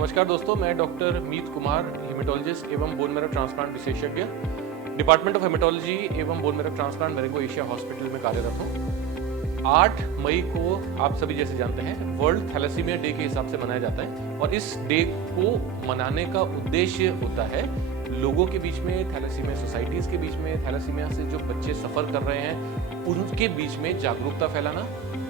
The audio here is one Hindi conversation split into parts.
नमस्कार दोस्तों, मैं डॉक्टर मीत कुमार, हेमेटोलॉजिस्ट एवं बोन मैरो ट्रांसप्लांट विशेषज्ञ, डिपार्टमेंट ऑफ हेमेटोलॉजी एवं bone marrow transplant Marengo Asia hospital में कार्यरत हूँ। 8 मई को आप सभी जैसे जानते हैं वर्ल्ड थैलेसीमिया डे के हिसाब से मनाया जाता है और इस डे को मनाने का उद्देश्य होता है लोगों के बीच में, थैलेसीमिया सोसाइटीज़ के बीच में, थैलेसीमिया से जो बच्चे सफ़र कर रहे हैं उनके बीच में जागरूकता फैलाना,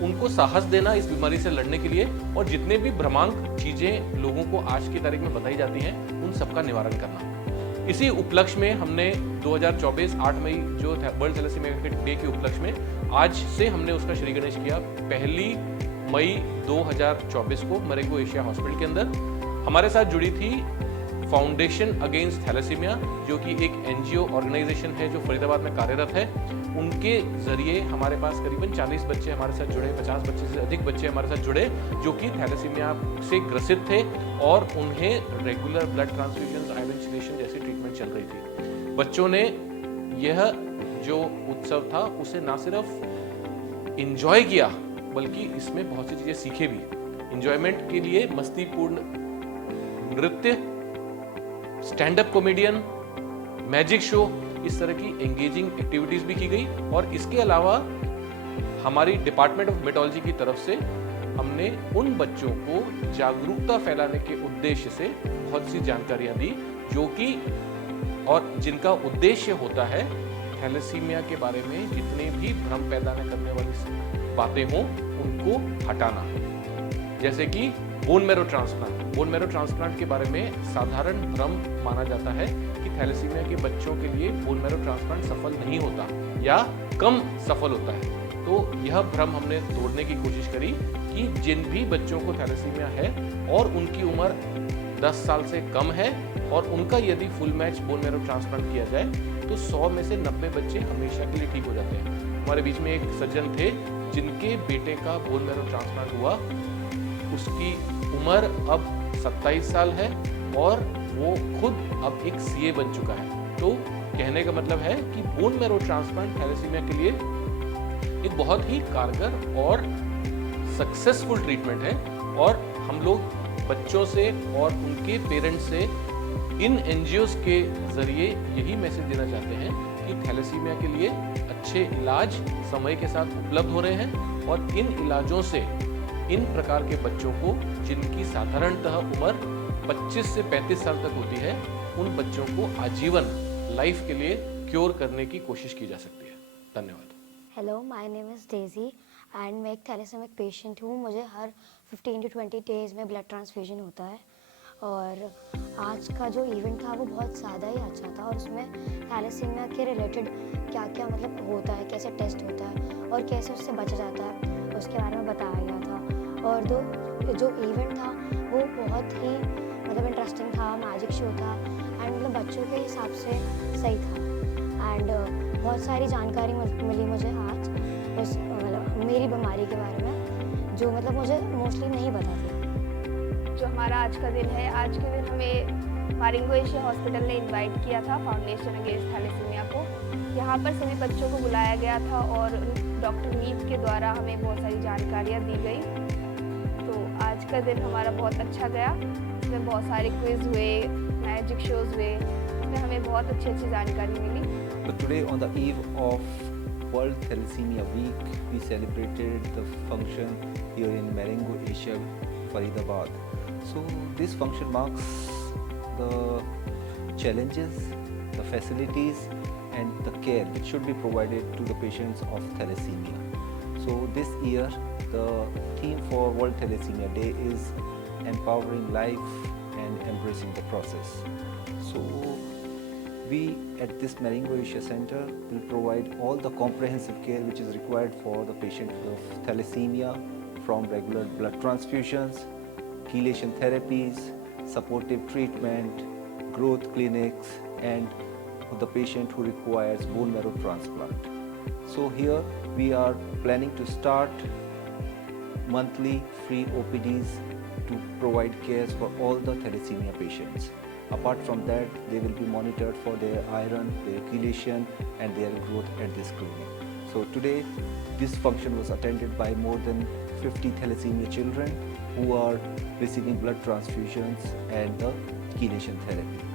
उनको साहस देना इस बीमारी से लड़ने के लिए और जितने भी भ्रमांक चीज़ें लोगों को आज की तारीख में बताई जाती हैं उन सबका निवारण करना। इसी उपलक्ष्य में हमने 2024 8 मई जो वर्ल्ड थैलेसीमिया डे के उपलक्ष्य में आज से हमने उसका श्री गणेश किया। 1 मई 2024 को मेरेंगो एशिया हॉस्पिटल के अंदर हमारे साथ जुड़ी थी फाउंडेशन अगेंस्ट थैलेसीमिया, जो कि एक एनजीओ ऑर्गेनाइजेशन है जो फरीदाबाद में कार्यरत है। उनके जरिए हमारे पास करीबन 40 बच्चे हमारे साथ जुड़े, 50 बच्चे से अधिक बच्चे हमारे साथ जुड़े जो कि थैलेसीमिया से ग्रसित थे और उन्हें regular blood transfusion, iron chelation जैसी ट्रीटमेंट चल रही थी। बच्चों ने यह जो उत्सव था उसे ना सिर्फ इंजॉय किया बल्कि इसमें बहुत सी चीज़ें सीखे भी। इंजॉयमेंट के लिए मस्तीपूर्ण नृत्य, stand up comedian, magic show, इस तरह की एंगेजिंग एक्टिविटीज भी की गई। और इसके अलावा हमारी डिपार्टमेंट ऑफ हेमेटोलॉजी की तरफ से हमने उन बच्चों को जागरूकता फैलाने के उद्देश्य से बहुत सी जानकारियां दी जो कि और जिनका उद्देश्य होता है थैलेसीमिया के बारे में जितने भी भ्रम पैदा करने वाली बातें हों उनको हटाना। जैसे कि bone marrow transplant. Bone marrow transplant के बारे में साधारण भ्रम माना जाता है कि थैलेसीमिया के बच्चों के लिए बोन मैरो ट्रांसप्लांट सफल नहीं होता या कम सफल होता है। तो यह भ्रम हमने तोड़ने की कोशिश करी कि जिन भी बच्चों को थैलेसीमिया है और उनकी उम्र 10 साल से कम है और उनका यदि full match bone marrow transplant किया जाए तो 100 में से 90 बच्चे हमेशा के लिए ठीक हो जाते हैं। हमारे बीच में एक सज्जन थे जिनके बेटे का बोन मैरो ट्रांसप्लांट हुआ। उसकी उम्र अब 27 साल है और वो खुद अब एक सीए बन चुका है। तो कहने का मतलब है कि बोन मैरो ट्रांसप्लांट थैलेसीमिया के लिए एक बहुत ही कारगर और सक्सेसफुल ट्रीटमेंट है। और हम लोग बच्चों से और उनके पेरेंट्स से इन एनजीओज के जरिए यही मैसेज देना चाहते हैं कि थैलेसीमिया के लिए अच्छे इलाज समय के साथ उपलब्ध हो रहे हैं और इन इलाजों से इन प्रकार के बच्चों को जिनकी साधारणतः उम्र 25 से 35 साल तक होती है उन बच्चों को आजीवन लाइफ के लिए क्योर करने की कोशिश की जा सकती है। धन्यवाद। Hello, my name is Daisy and मैं एक थैलेसेमिक पेशेंट हूँ। मुझे हर 15 to 20 डेज़ में ब्लड ट्रांसफ्यूजन होता है और आज का जो इवेंट था वो बहुत सादा ही अच्छा था और उसमें थैलेसीमिया के रिलेटेड क्या क्या मतलब होता है, कैसे टेस्ट होता है और कैसे उससे बचा जाता है उसके बारे में बताया गया था। और जो इवेंट था वो बहुत ही मतलब इंटरेस्टिंग था, मैजिक शो था एंड मतलब बच्चों के हिसाब से सही था एंड बहुत सारी जानकारी मिली मुझे आज उस मतलब मेरी बीमारी के बारे में जो मतलब मुझे मोस्टली नहीं पता थी। जो हमारा आज का दिन है, आज के दिन हमें मेरेंगो एशिया हॉस्पिटल ने इनवाइट किया था फाउंडेशन अगेंस्ट थैलेसीमिया को। यहाँ पर सभी बच्चों को बुलाया गया था और डॉक्टर मीत के द्वारा हमें बहुत सारी जानकारियाँ दी गई। तो आज का दिन हमारा बहुत अच्छा गया। इसमें बहुत सारे क्विज हुए, मैजिक शोज हुए, इसमें हमें बहुत अच्छी जानकारी मिली। So today on the eve of World Thalassemia Week, we celebrated the function here in Merengo Asia, Faridabad. So this function marks the challenges, the facilities and the care which should be provided to the patients of thalassemia. So this year the theme for World Thalassemia Day is empowering life and embracing the process. So we at this Merengo Asia Center will provide all the comprehensive care which is required for the patient of thalassemia, from regular blood transfusions, chelation therapies, supportive treatment, growth clinics and the patient who requires bone marrow transplant. So here we are planning to start monthly free OPDs to provide cares for all the thalassemia patients. Apart from that, they will be monitored for their iron, their chelation and their growth at this clinic. So today this function was attended by more than 50 thalassemia children who are receiving blood transfusions and the chelation therapy.